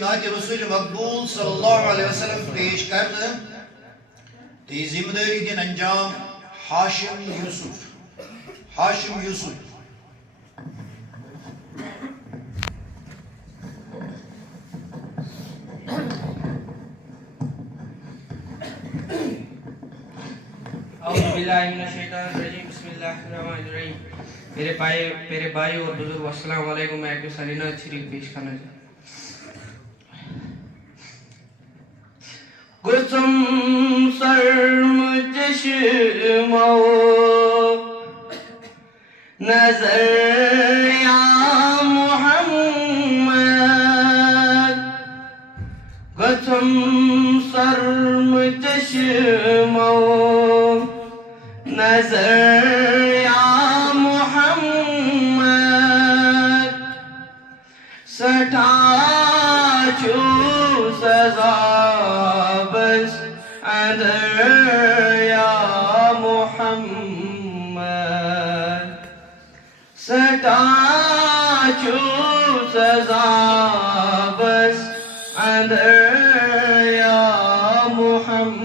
نعت رسول مقبول صلی اللہ علیہ وسلم پیش کرنا تی ذمہ داری دن انجام ہاشم یوسف اعوذ باللہ من الشیطان الرجیم بسم اللہ الرحمن الرحیم میرے بھائی اور بزرگ السلام علیکم. میں ایک ساری نعت شریف پیش کرنا چاہتا ہوں. گسم سرم چشمو نظر یا محمد گسم سرم چشمو نظر یا محمد سٹھا چھو سزا بس اندر یا محمد سٹھا چھو سزا بس اندر یا محمد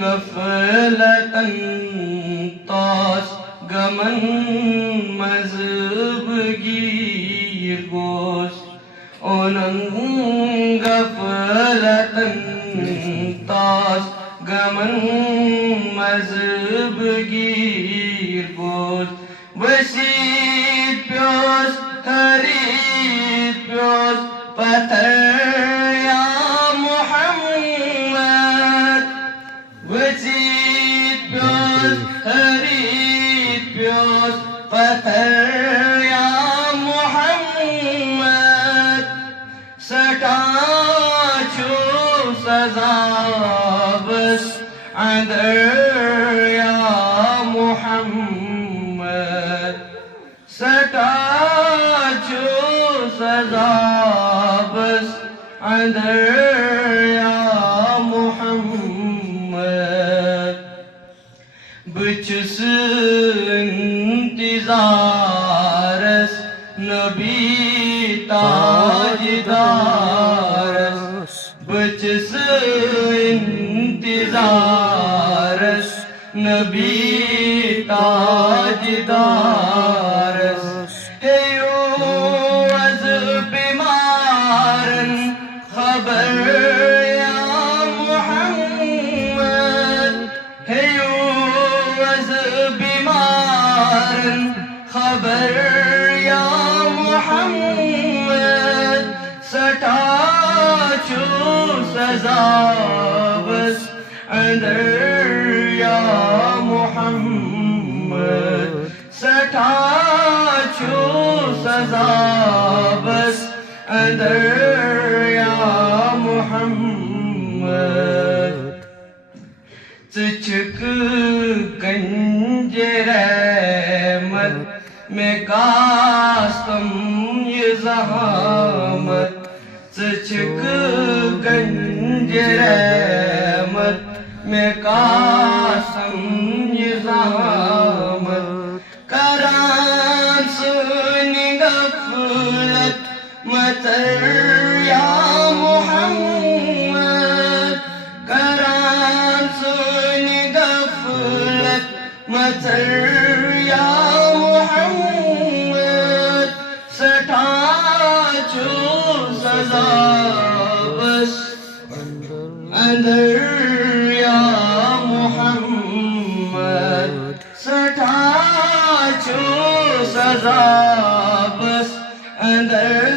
غفلتن تاس گمن مذہب گیر گوس غفلتن تاس گمن مذہب گیر گوس وسیع پیوس حرید پیوس پتھر یا محمد وسیع پیوس حرید پیوس پتھر یا محمد سٹا چھو سزا بس اندر یا محمد سٹا چھو سزا بس اندر یا محمد بچس انتظارس نبی تاجدارس بچس انتظارس نبی تاجدارس از بیمارن خبر یا محمد از بیمارن خبر یا محمد سٹا چھو سزا بس اندر یا محمد سٹا چھو سزا بس اندر یا محمد چچک گنج رحمت میں کاستم یہ زحمت چچک گنج رحمت میں کاستم یہ زحمت کران سنی غفلت متر یا محمد کران سنی غفلت متر یا محمد سٹا چھو سزا بس اندر یا محمد سٹا چھو سزا بس اندر